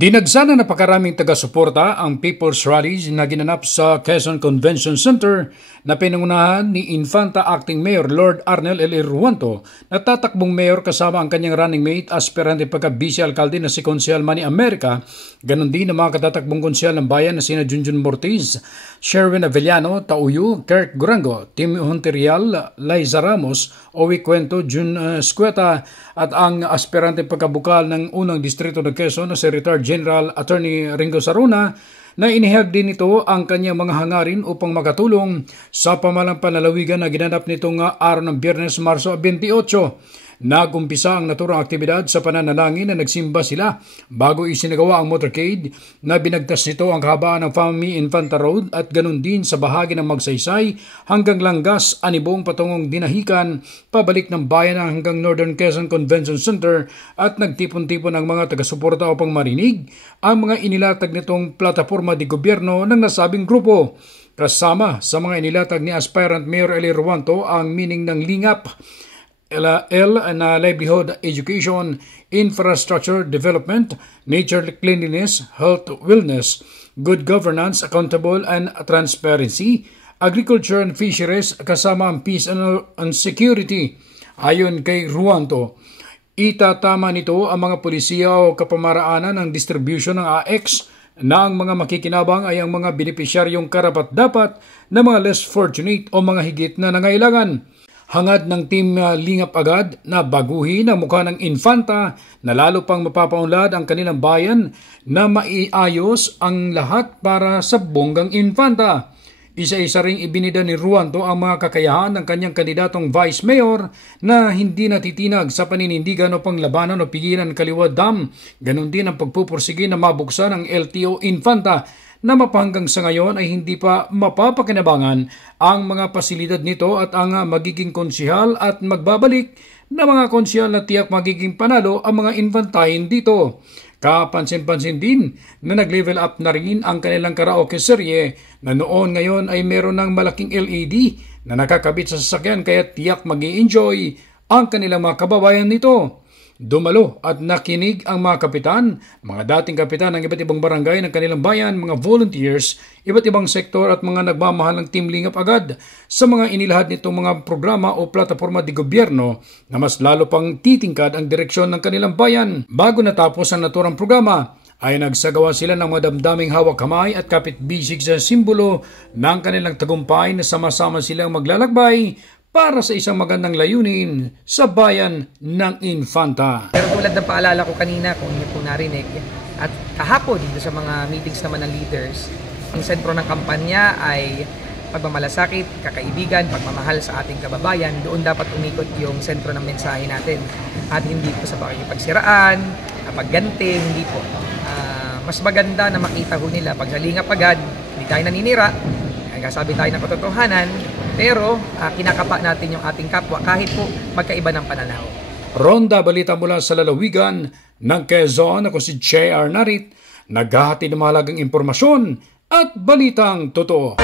Dinagsa na napakaraming taga-suporta ang People's Rallies na ginanap sa Quezon Convention Center na pinangunahan ni Infanta Acting Mayor Lord Arnel L. Irruanto na tatakbong mayor kasama ang kanyang running mate aspirante pagka-vice alkalde na si Konsehal Manny America, ganon din ang mga katatakbong konsehal ng bayan na sina Junjun Mortiz, Sherwin Avellano, Tauyu, Kirk Gurango, Tim Honterial, Liza Ramos, Owi Cuento, Jun Squeta at ang aspirante pagkabukal ng unang distrito ng Quezon na si retired General Attorney Ringo Saruna na inihag din nito ang kanyang mga hangarin upang makatulong sa pamalang panlalawigan na ginanap nitong araw ng Biyernes, Marso 28. Nagumpisa ang naturang aktibidad sa pananalangin na nagsimba sila bago isinagawa ang motorcade na binagtas nito ang kahabaan ng Fami Infanta Road at ganun din sa bahagi ng Magsaysay hanggang Langas, Anibong patungong Dinahican, pabalik ng bayan hanggang Northern Quezon Convention Center at nagtipon-tipon ang mga taga-suporta upang marinig ang mga inilatag nitong plataforma de gobyerno ng nasabing grupo. Kasama sa mga inilatag ni Aspirant Mayor L. Irruanto ang meaning ng lingap, na livelihood, education, infrastructure development, nature cleanliness, health wellness, good governance, accountable and transparency, agriculture and fisheries kasama ang peace and security. Ayon kay Ruanto, itatama nito ang mga polisiya o kapamaraanan ng distribution ng AX na ang mga makikinabang ay ang mga benepisyaryong karapat-dapat na mga less fortunate o mga higit na nangailangan. Hangad ng Team Lingap agad na baguhin ang mukha ng Infanta na lalo pang mapapaunlad ang kanilang bayan na maiayos ang lahat para sa bonggang Infanta. Isa-isa ring ibinida ni Ruanto ang mga kakayahan ng kanyang kandidatong Vice Mayor na hindi natitinag sa paninindigan o panglabanan o pigilan kaliwa dam. Ganon din ang pagpupursige na mabuksan ng LTO Infanta na mapahanggang sa ngayon ay hindi pa mapapakinabangan ang mga pasilidad nito at ang magiging konsehal at magbabalik na mga konsehal na tiyak magiging panalo ang mga infantahin dito. Kapansin-pansin din na nag-level up na rin ang kanilang karaoke serye na noon ngayon ay meron ng malaking LED na nakakabit sa sasakyan kaya tiyak mag-i-enjoy ang kanilang mga kababayan nito. Dumalo at nakinig ang mga kapitan, mga dating kapitan ng iba't ibang barangay ng kanilang bayan, mga volunteers, iba't ibang sektor at mga nagmamahal ng Team Lingap agad sa mga inilahad nitong mga programa o plataforma de gobyerno na mas lalo pang titingkad ang direksyon ng kanilang bayan. Bago natapos ang naturang programa, ay nagsagawa sila ng mga damdaming hawak kamay at kapit-bisig sa simbolo ng kanilang tagumpay na sama-sama silang maglalakbay para sa isang magandang layunin sa bayan ng Infanta. Pero tulad ng paalala ko kanina, kung hindi po narinig, at kahapon sa mga meetings naman ng leaders, ang sentro ng kampanya ay pagmamalasakit, kakaibigan, pagmamahal sa ating kababayan. Doon dapat umikot yung sentro ng mensahe natin. At hindi po sa pakikipagsiraan, pagganti, hindi po. Mas maganda na makita ho nila pag halingap agad, hindi tayo naninira, nagsasabi tayo ng katotohanan, pero kinakapa natin yung ating kapwa kahit po magkaiba ng pananaw. Ronda balita mula sa lalawigan ng Quezon. Ako si J.R. Narit, naghahati ng mahalagang impormasyon at balitang totoo.